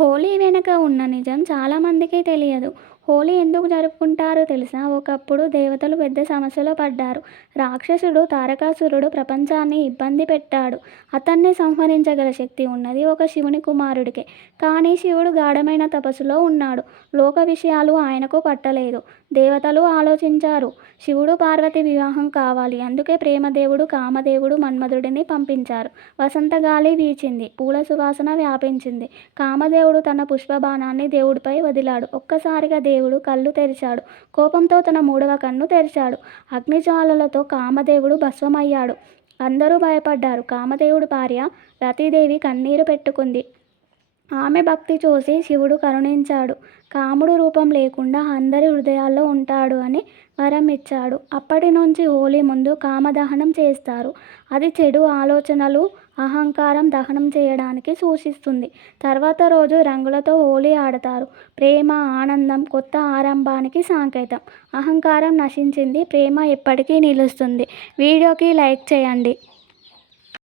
హోలీ వెనక ఉన్న నిజం చాలామందికి తెలియదు. హోలీ ఎందుకు జరుపుకుంటారో తెలుసా? ఒకప్పుడు దేవతలు పెద్ద సమస్యలో పడ్డారు. రాక్షసుడు తారకాసురుడు ప్రపంచాన్ని ఇబ్బంది పెట్టాడు. అతన్ని సంహరించగల శక్తి ఉన్నది ఒక శివుని కుమారుడికే. కానీ శివుడు గాఢమైన తపస్సులో ఉన్నాడు. లోక విషయాలు ఆయనకు పట్టలేదు. దేవతలు ఆలోచించారు. శివుడు పార్వతి వివాహం కావాలి. అందుకే ప్రేమదేవుడు కామదేవుడు మన్మధుడిని పంపించారు. వసంతగాలి వీచింది. పూల సువాసన వ్యాపించింది. కామదేవుడు తన పుష్పబాణాన్ని దేవుడిపై వదిలాడు. ఒక్కసారిగా దేవుడు కళ్ళు తెరిచాడు. కోపంతో తన మూడవ కన్ను తెరిచాడు. అగ్నిజ్వాలలతో కామదేవుడు భస్మమయ్యాడు. అందరూ భయపడ్డారు. కామదేవుడి భార్య రతీదేవి కన్నీరు పెట్టుకుంది. ఆమె భక్తి చూసి శివుడు కరుణించాడు. కాముడు రూపం లేకుండా అందరి హృదయాల్లో ఉంటాడు అని వరం ఇచ్చాడు. అప్పటి నుంచి హోలీ ముందు కామదహనం చేస్తారు. అది చెడు ఆలోచనలు, అహంకారం దహనం చేయడానికి సూచిస్తుంది. తర్వాత రోజు రంగులతో హోలీ ఆడతారు. ప్రేమ, ఆనందం, కొత్త ఆరంభానికి సంకేతం. అహంకారం నశించింది. ప్రేమ ఎప్పటికీ నిలుస్తుంది. వీడియోకి లైక్ చేయండి.